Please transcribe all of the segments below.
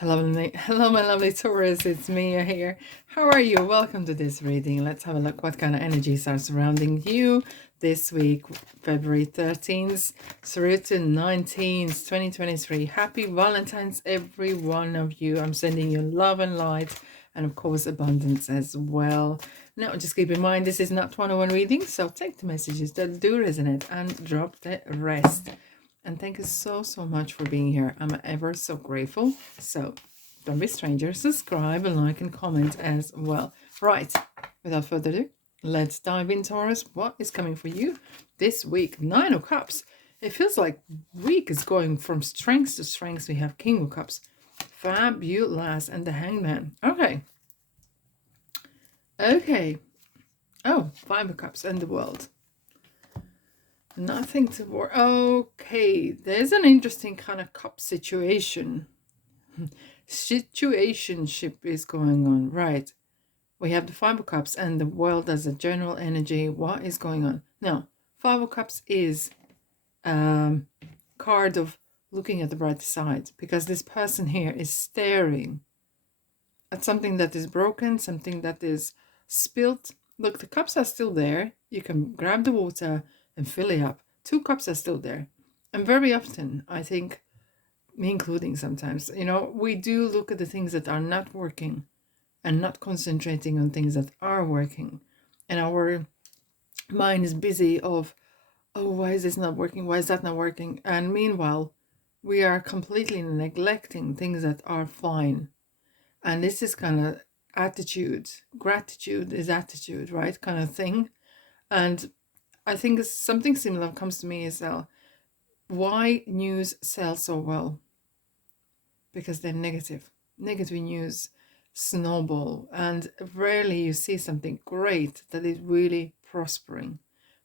Hello, my lovely Taurus. It's Mia here. How are you? Welcome to this reading. Let's have a look what kind of energies are surrounding you this week, February 13th through to 19th, 2023. Happy Valentine's, every one of you. I'm sending you love and light, and of course, abundance as well. Now, just keep in mind, this is not 101 reading, so take the messages that do resonate and drop the rest. And thank you so much for being here. I'm ever so grateful. So don't be strangers. Subscribe and like and comment as well. Right. Without further ado, let's dive in, Taurus. What is coming for you this week? Nine of Cups. It feels like week is going from strength to strength. We have King of Cups. Fabulous. And the Hangman. Okay. Oh, Five of Cups and the World. Nothing to worry. Okay, there's an interesting kind of cup situation. Situationship is going on, right? We have the Five of Cups and the World as a general energy. What is going on now? Five of Cups is card of looking at the bright side, because this person here is staring at something that is broken, something that is spilt. Look, the cups are still there. You can grab the water and fill it up. Two cups are still there. And very often, I think, me including sometimes, we do look at the things that are not working and not concentrating on things that are working. And our mind is busy of, oh, why is this not working? Why is that not working? And meanwhile, we are completely neglecting things that are fine. And this is kind of attitude. Gratitude is attitude, right? Kind of thing. And I think something similar comes to me is why news sells so well? Because they're negative. Negative news snowball, and rarely you see something great that is really prospering.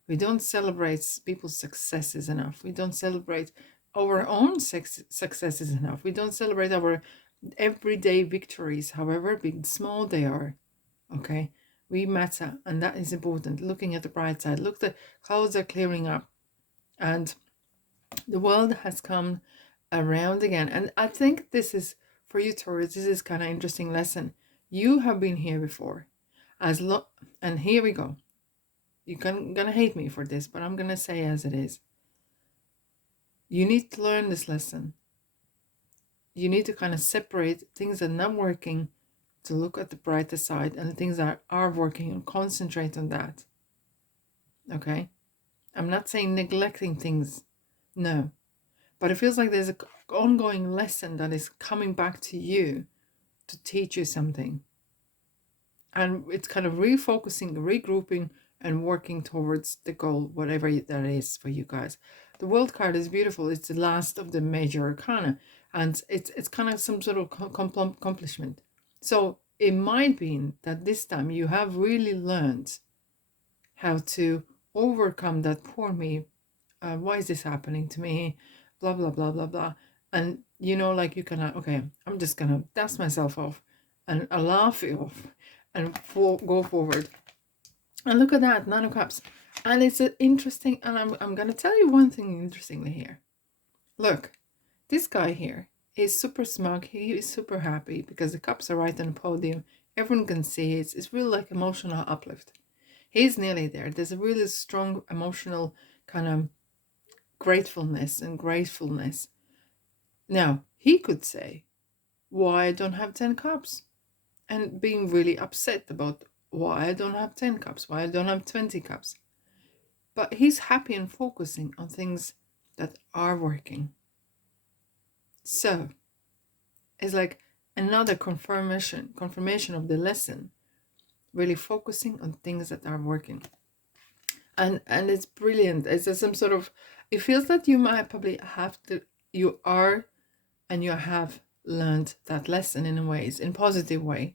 We don't celebrate people's successes enough. We don't celebrate our own successes enough. We don't celebrate our everyday victories, however big, small they are. Okay, we matter, and that is important. Looking at the bright side, look, the clouds are clearing up, and the world has come around again. And I think this is for you, Taurus. This is kind of interesting lesson. You have been here before, and here we go. You're gonna hate me for this, but I'm gonna say as it is. You need to learn this lesson. You need to kind of separate things that are not working, to look at the brighter side, and the things that are working and concentrate on that. Okay? I'm not saying neglecting things. No. But it feels like there's an ongoing lesson that is coming back to you to teach you something. And it's kind of refocusing, regrouping, and working towards the goal, whatever that is for you guys. The World card is beautiful. It's the last of the major arcana, and it's kind of some sort of accomplishment. So it might be that this time you have really learned how to overcome that poor me. Why is this happening to me? Blah, blah, blah, blah, blah. And, like you can, okay, I'm just going to dust myself off and laugh it off and go forward. And look at that, Nine of Cups. And it's interesting, and I'm going to tell you one thing interestingly here. Look, this guy here is super smug. He is super happy because the cups are right on the podium. Everyone can see it. It's really like emotional uplift. He's nearly there. There's a really strong emotional kind of gratefulness and gratefulness. Now, he could say, why I don't have 10 cups? And being really upset about why I don't have 10 cups, why I don't have 20 cups. But he's happy and focusing on things that are working. So, it's like another confirmation of the lesson, really focusing on things that are working. And it's brilliant. It's some sort of, it feels that you might probably have to, you are, and you have learned that lesson in a ways, in positive way,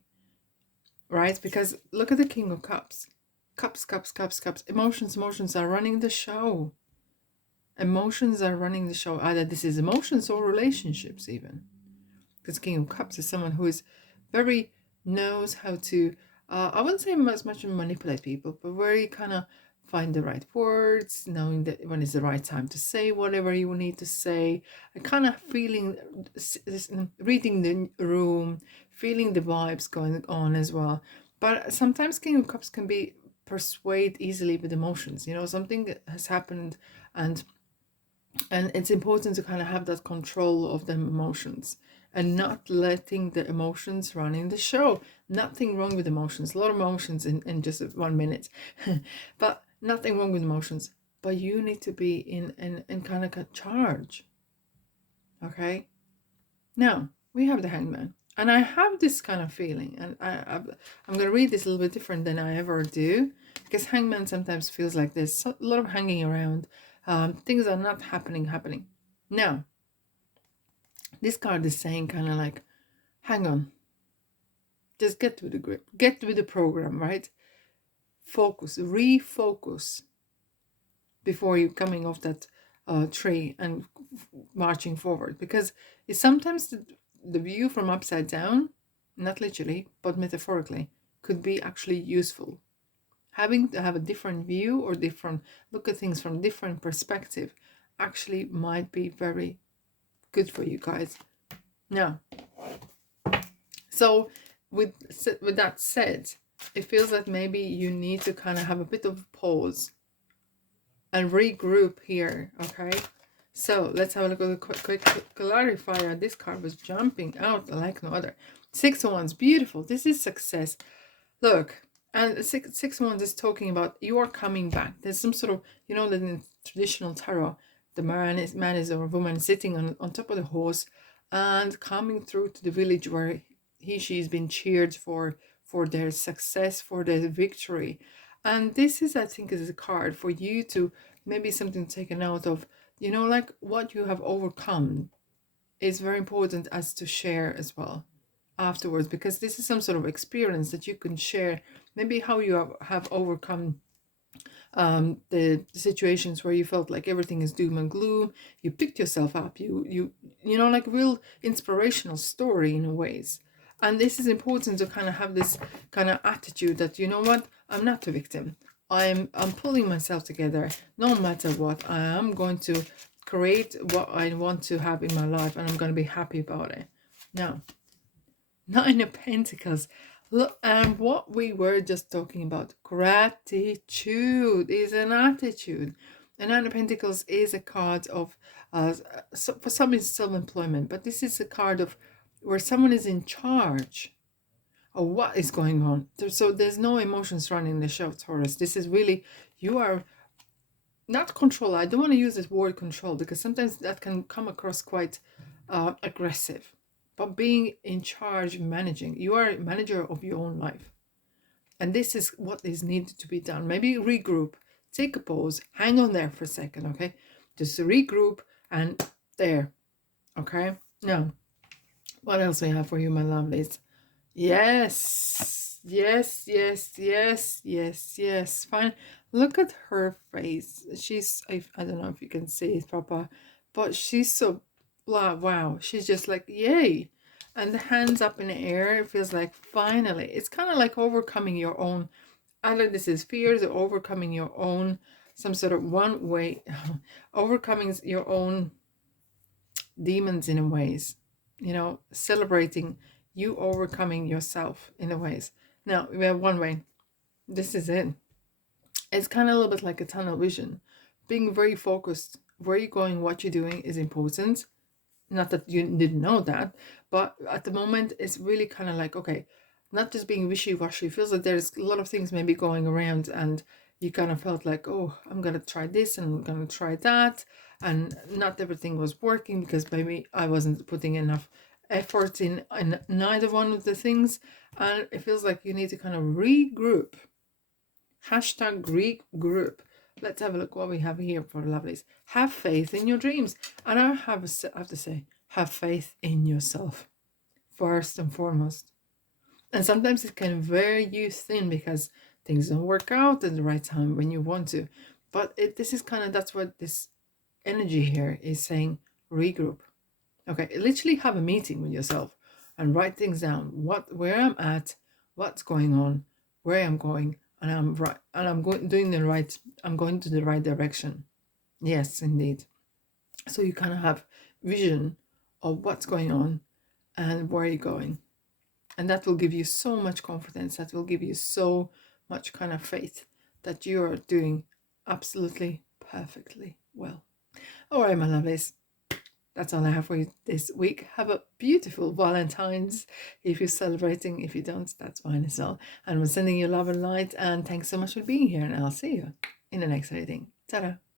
right? Because look at the King of Cups. Cups, cups, cups, cups. Emotions are running the show. Emotions are running the show. Either this is emotions or relationships even. Because King of Cups is someone who is knows how to, I wouldn't say much manipulate people, but very kind of find the right words, knowing that when is the right time to say whatever you need to say, and kind of feeling, reading the room, feeling the vibes going on as well. But sometimes King of Cups can be persuade easily with emotions. You know, something has happened, and it's important to kind of have that control of them emotions and not letting the emotions run in the show. Nothing wrong with emotions. A lot of emotions in just 1 minute, but nothing wrong with emotions. But you need to be in kind of a charge. Okay. Now we have the Hangman, and I have this kind of feeling, and I'm going to read this a little bit different than I ever do, because Hangman sometimes feels like there's a lot of hanging around. Things are not happening. Now, this card is saying kind of like, hang on, just get with the grip, get with the program, right? Focus, refocus before you coming off that tree and marching forward, because it's sometimes the view from upside down, not literally, but metaphorically, could be actually useful. Having to have a different view or different look at things from different perspective actually might be very good for you guys. Now, so with that said, it feels that maybe you need to kind of have a bit of pause and regroup here. Okay, so let's have a look at the quick clarifier. This card was jumping out like no other. 6 of Wands, beautiful. This is success. Look, and six of Wands is talking about you are coming back. There's some sort of, you know, that in traditional tarot, the man is or a woman sitting on top of the horse and coming through to the village where she's been cheered for their success, for their victory. And this is, I think, is a card for you to maybe something to take a note of, you know, like what you have overcome is very important as to share as well afterwards, because this is some sort of experience that you can share, maybe how you have overcome the situations where you felt like everything is doom and gloom. You picked yourself up, you know, like a real inspirational story in a ways. And this is important to kind of have this kind of attitude that, you know what, I'm not a victim. I'm pulling myself together. No matter what, I am going to create what I want to have in my life, and I'm going to be happy about it. Now, Nine of Pentacles. Look, and what we were just talking about, gratitude is an attitude. And Nine of Pentacles is a card of, for some it's self-employment, but this is a card of where someone is in charge of what is going on. So there's no emotions running the show, Taurus. This is really, you are not control. I don't want to use this word control because sometimes that can come across quite aggressive. But being in charge, managing, you are a manager of your own life. And this is what is needed to be done. Maybe regroup, take a pause, hang on there for a second, okay? Just regroup and there, okay? Now, what else we have for you, my lovelies? Yes, yes, yes, yes, yes, yes. Fine. Look at her face. She's, I don't know if you can see it proper, but she's so, wow. She's just like, yay. And the hands up in the air, it feels like finally. It's kind of like overcoming your own, either this is fears or overcoming your own, some sort of one way, overcoming your own demons in a ways, you know, celebrating you overcoming yourself in a ways. Now we have one way. This is it. It's kind of a little bit like a tunnel vision, being very focused. Where you're going, what you're doing is important. Not that you didn't know that, but at the moment it's really kind of like, okay, not just being wishy-washy. It feels like there's a lot of things maybe going around, and you kind of felt like, oh, I'm gonna try this and I'm gonna try that, and not everything was working because maybe I wasn't putting enough effort in neither one of the things. And it feels like you need to kind of regroup. Hashtag regroup. Let's have a look what we have here for lovelies. Have faith in your dreams. And I have to say, have faith in yourself first and foremost. And sometimes it can wear you thin because things don't work out at the right time when you want to. But this is kind of, that's what this energy here is saying, regroup. Okay, literally have a meeting with yourself and write things down. Where I'm at, what's going on, where I'm going, and I'm right, and I'm going to the right direction. Yes, indeed. So you kind of have vision of what's going on and where you're going. And that will give you so much confidence. That will give you so much kind of faith that you're doing absolutely perfectly well. All right, my lovelies. That's all I have for you this week. Have a beautiful Valentine's if you're celebrating. If you don't, that's fine as well. And I'm sending you love and light. And thanks so much for being here. And I'll see you in the next reading. Ta-da.